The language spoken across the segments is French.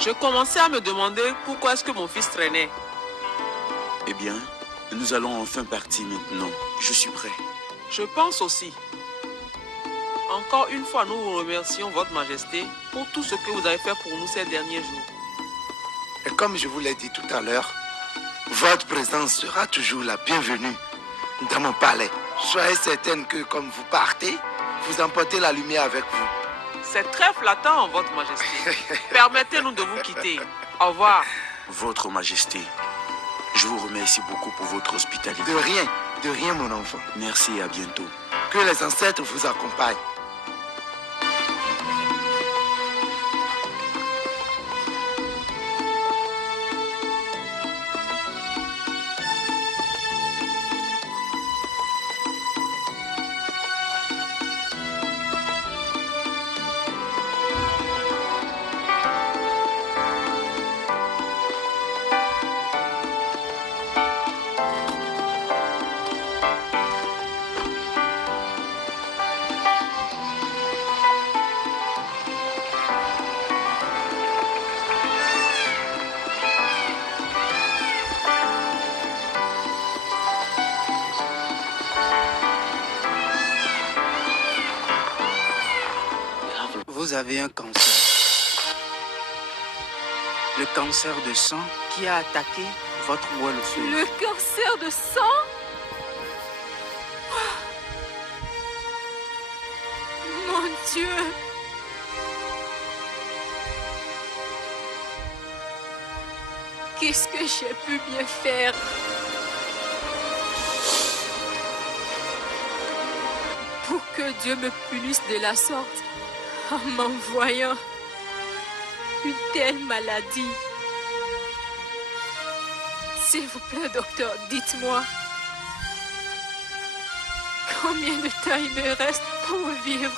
Je commençais à me demander pourquoi est-ce que mon fils traînait. Eh bien, nous allons enfin partir maintenant. Je suis prêt. Je pense aussi. Encore une fois, nous vous remercions, Votre Majesté, pour tout ce que vous avez fait pour nous ces derniers jours. Et comme je vous l'ai dit tout à l'heure, votre présence sera toujours la bienvenue dans mon palais. Soyez certaine que comme vous partez, vous emportez la lumière avec vous. C'est très flattant, Votre Majesté. Permettez-nous de vous quitter. Au revoir. Votre Majesté, je vous remercie beaucoup pour votre hospitalité. De rien mon enfant. Merci et à bientôt. Que les ancêtres vous accompagnent. Vous avez un cancer. Le cancer de sang qui a attaqué votre moelle osseuse. Le cancer de sang? Mon Dieu! Qu'est-ce que j'ai pu bien faire? Pour que Dieu me punisse de la sorte en m'envoyant une telle maladie. S'il vous plaît, docteur, dites-moi combien de temps il me reste pour vivre?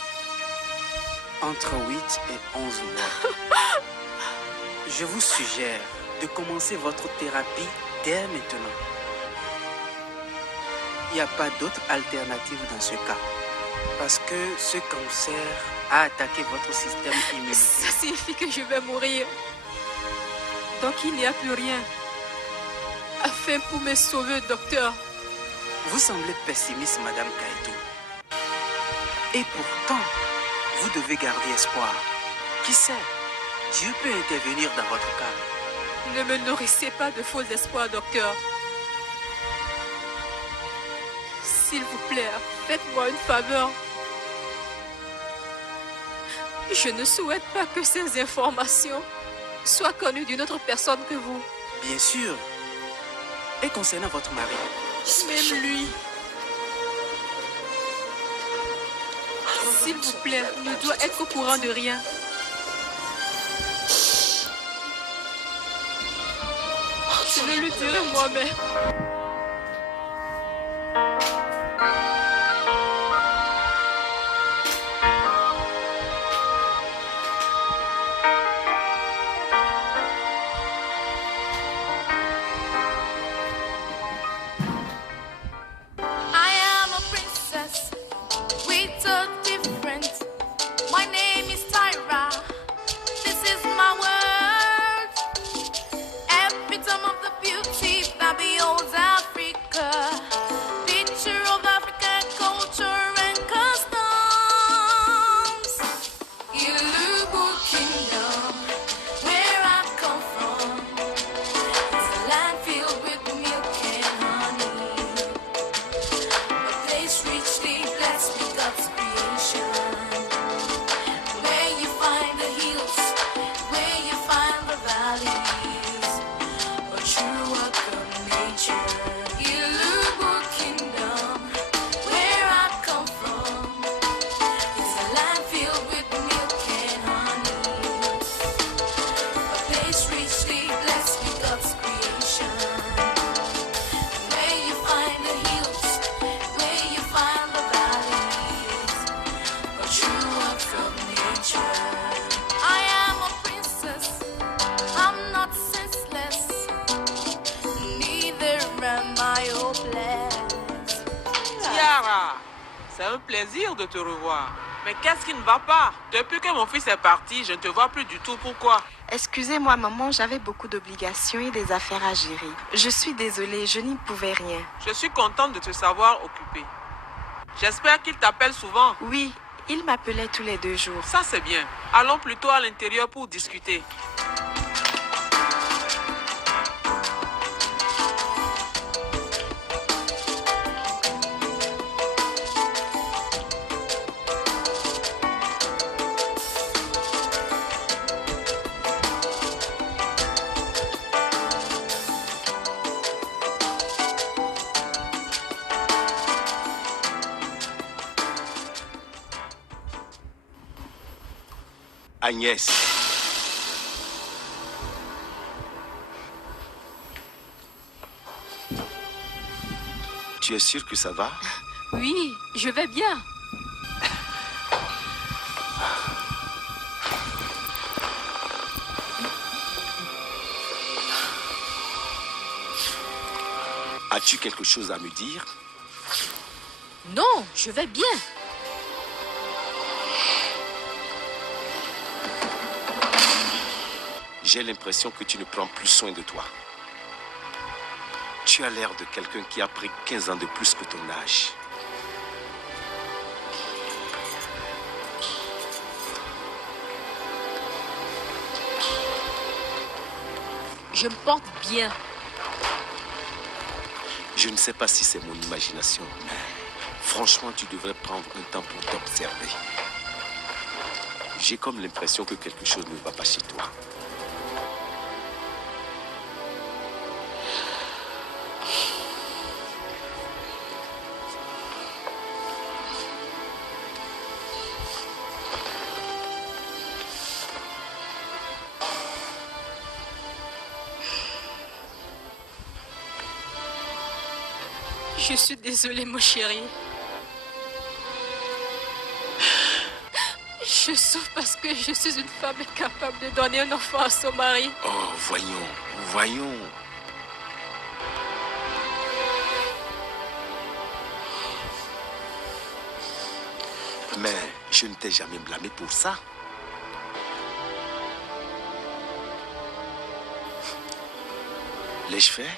Entre 8 et 11 mois. Je vous suggère de commencer votre thérapie dès maintenant. Il n'y a pas d'autre alternative dans ce cas. Parce que ce cancer a attaqué votre système immunitaire. Ça signifie que je vais mourir. Donc il n'y a plus rien à faire pour me sauver, docteur. Vous semblez pessimiste, Madame Kaito. Et pourtant, vous devez garder espoir. Qui sait, Dieu peut intervenir dans votre cas. Ne me nourrissez pas de faux espoirs, docteur. S'il vous plaît, faites-moi une faveur. Je ne souhaite pas que ces informations soient connues d'une autre personne que vous. Bien sûr. Et concernant votre mari? Même lui. S'il vous plaît, ne doit être au courant de rien. Je vais lui dire moi-même. Epitome of the beauty that beholds plaisir de te revoir. Mais qu'est-ce qui ne va pas? Depuis que mon fils est parti, je ne te vois plus du tout. Pourquoi? Excusez-moi, maman, j'avais beaucoup d'obligations et des affaires à gérer. Je suis désolée, je n'y pouvais rien. Je suis contente de te savoir occupée. J'espère qu'il t'appelle souvent. Oui, il m'appelait tous les 2 jours. Ça, c'est bien. Allons plutôt à l'intérieur pour discuter. Agnès. Tu es sûre que ça va? Oui, je vais bien. As-tu quelque chose à me dire? Non, je vais bien. J'ai l'impression que tu ne prends plus soin de toi. Tu as l'air de quelqu'un qui a pris 15 ans de plus que ton âge. Je me porte bien. Je ne sais pas si c'est mon imagination, mais franchement, tu devrais prendre un temps pour t'observer. J'ai comme l'impression que quelque chose ne va pas chez toi. Je suis désolée, mon chéri. Je souffre parce que je suis une femme incapable de donner un enfant à son mari. Oh, voyons, voyons. Mais je ne t'ai jamais blâmé pour ça. L'ai-je fait?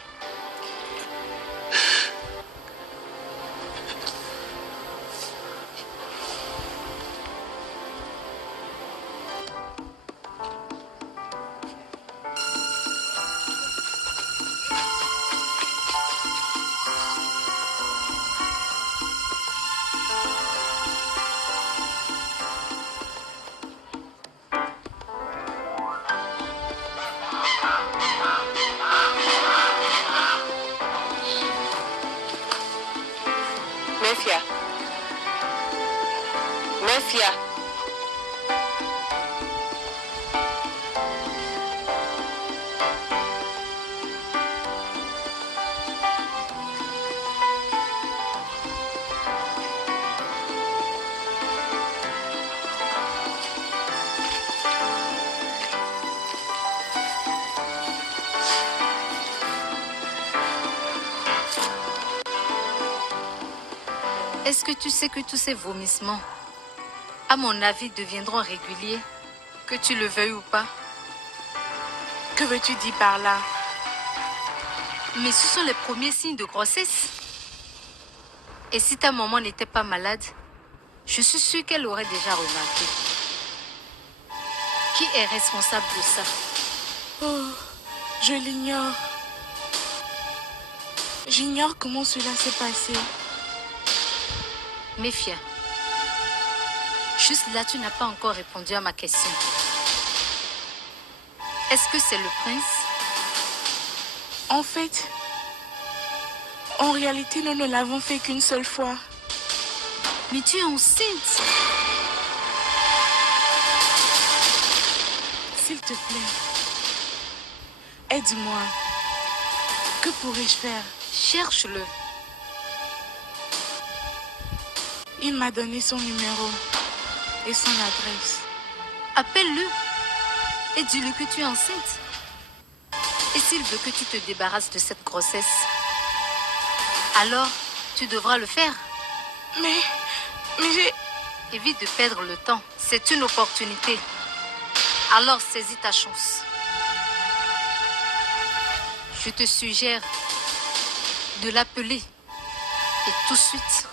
Mefia. Est-ce que tu sais que tous ces vomissements, à mon avis, deviendront réguliers, que tu le veuilles ou pas? Que veux-tu dire par là? Mais ce sont les premiers signes de grossesse. Et si ta maman n'était pas malade, je suis sûre qu'elle aurait déjà remarqué. Qui est responsable de ça? Oh, je l'ignore. J'ignore comment cela s'est passé. Mefia, juste là, tu n'as pas encore répondu à ma question. Est-ce que c'est le prince? En fait, en réalité, nous ne l'avons fait qu'une seule fois. Mais tu es enceinte. S'il te plaît, aide-moi. Que pourrais-je faire? Cherche-le. Il m'a donné son numéro et son adresse. Appelle-le et dis-lui que tu es enceinte. Et s'il veut que tu te débarrasses de cette grossesse, alors tu devras le faire. Mais Mais j'ai... Évite de perdre le temps. C'est une opportunité. Alors saisis ta chance. Je te suggère de l'appeler. Et tout de suite.